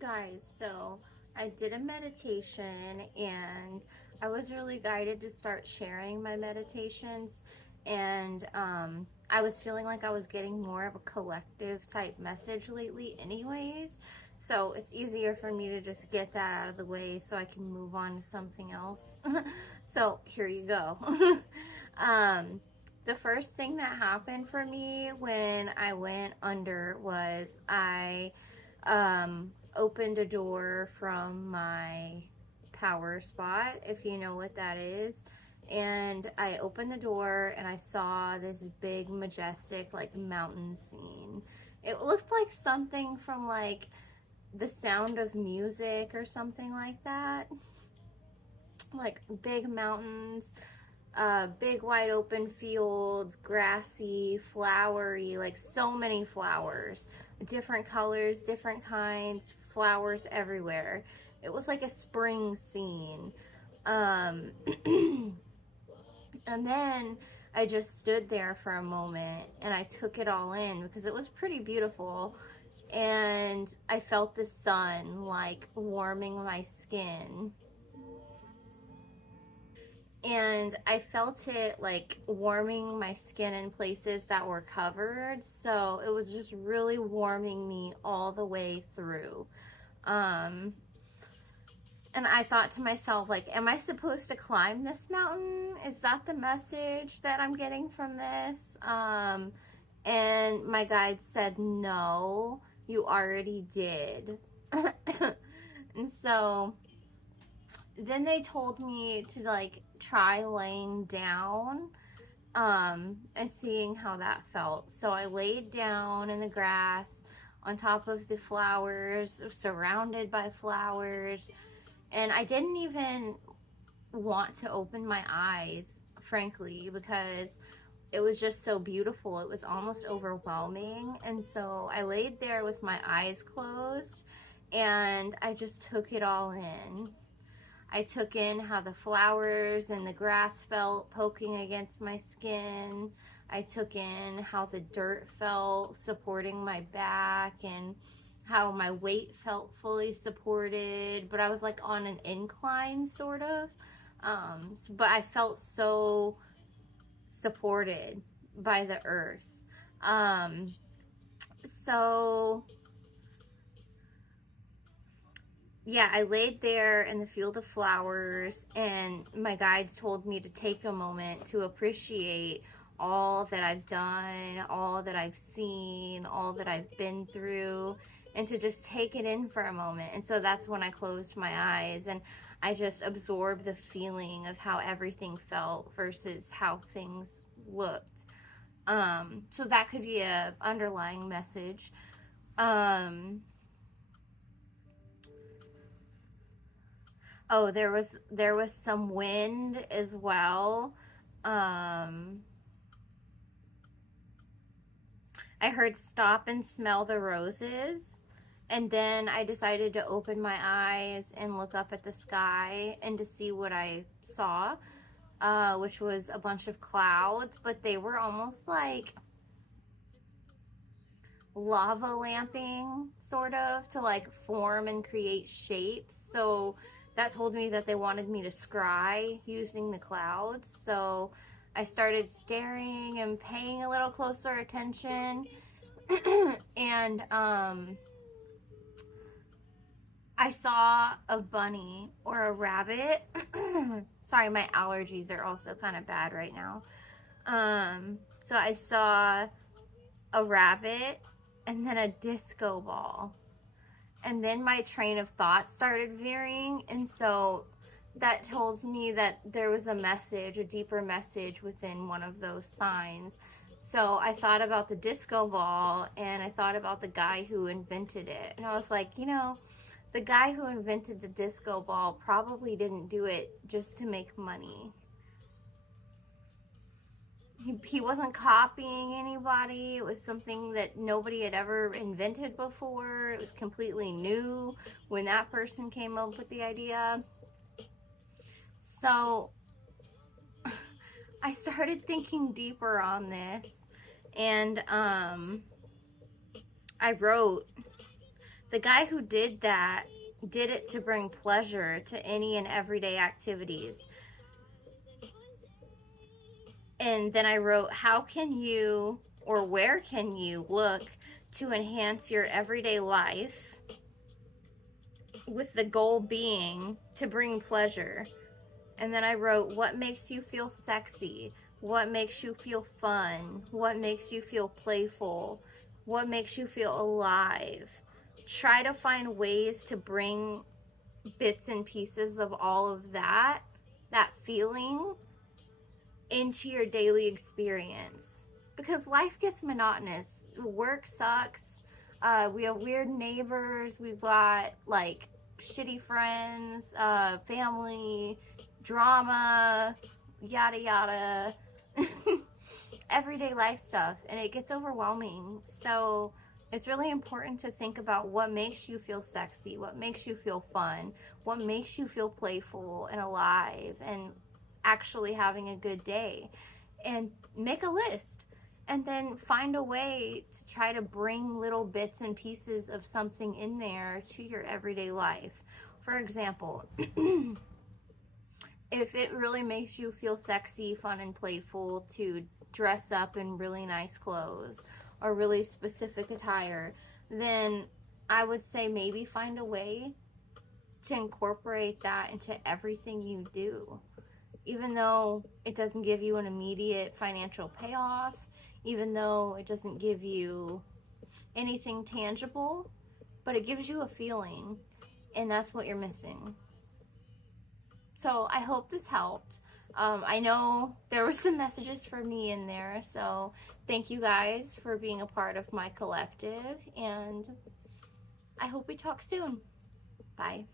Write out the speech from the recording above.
Guys, so I did a meditation and I was really guided to start sharing my meditations. And I was feeling like I was getting more of a collective type message lately, anyways. So it's easier for me to just get that out of the way so I can move on to something else. So here you go. um, the first thing that happened for me when I went under was I opened a door from my power spot, if you know what that is. And I opened the door and I saw this big, majestic, like mountain scene. It looked like something from like The Sound of Music or something like that. Like big mountains, big wide open fields, grassy, flowery, like so many flowers, different colors, different kinds, flowers everywhere. It was like a spring scene. Um, and then I just stood there for a moment and I took it all in because it was pretty beautiful. And I felt the sun like warming my skin, and I felt it like warming my skin in places that were covered. So it was just really warming me all the way through. Um, and I thought to myself, like, am I supposed to climb this mountain? Is that the message that I'm getting from this? And my guide said, no, you already did. And so then they told me to like try laying down and seeing how that felt. So I laid down in the grass on top of the flowers, surrounded by flowers, and I didn't even want to open my eyes, frankly, because it was just so beautiful. It was almost overwhelming. And so I laid there with my eyes closed and I just took it all in. I took in how the flowers and the grass felt poking against my skin. I took in how the dirt felt supporting my back and how my weight felt fully supported, but I was like on an incline sort of. But I felt so supported by the earth. Um, so yeah, I laid there in the field of flowers, and my guides told me to take a moment to appreciate all that I've done, all that I've seen, all that I've been through, and to just take it in for a moment. And so that's when I closed my eyes and I just absorbed the feeling of how everything felt versus how things looked. So that could be a underlying message. Um, Oh, there was some wind as well. Um, I heard stop and smell the roses. And then I decided to open my eyes and look up at the sky and to see what I saw, which was a bunch of clouds, but they were almost like lava lamping, sort of, to like form and create shapes. So that told me that they wanted me to scry using the clouds. So I started staring and paying a little closer attention. And I saw a bunny or a rabbit. Sorry, my allergies are also kind of bad right now. So I saw a rabbit and then a disco ball. And then my train of thought started veering, and so that tells me that there was a message, a deeper message within one of those signs. So I thought about the disco ball and I thought about the guy who invented it. And I was like, the guy who invented the disco ball probably didn't do it just to make money. He wasn't copying anybody. It was something that nobody had ever invented before. It was completely new when that person came up with the idea. So I started thinking deeper on this, and I wrote The guy who did that did it to bring pleasure to any and everyday activities. And then I wrote, how can you or where can you look to enhance your everyday life with the goal being to bring pleasure? And then I wrote, what makes you feel sexy? What makes you feel fun? What makes you feel playful? What makes you feel alive? Try to find ways to bring bits and pieces of all of that feeling into your daily experience, because life gets monotonous. Work sucks. We have weird neighbors. We've got like shitty friends, family, drama, yada yada. Everyday life stuff, and it gets overwhelming. So it's really important to think about what makes you feel sexy, what makes you feel fun, what makes you feel playful and alive and actually having a good day, and make a list, and then find a way to try to bring little bits and pieces of something in there to your everyday life. For example, if it really makes you feel sexy, fun, and playful to dress up in really nice clothes or really specific attire, then I would say maybe find a way to incorporate that into everything you do. Even though it doesn't give you an immediate financial payoff, even though it doesn't give you anything tangible, but it gives you a feeling, and that's what you're missing. So I hope this helped. I know there were some messages for me in there, so thank you guys for being a part of my collective, and I hope we talk soon. Bye.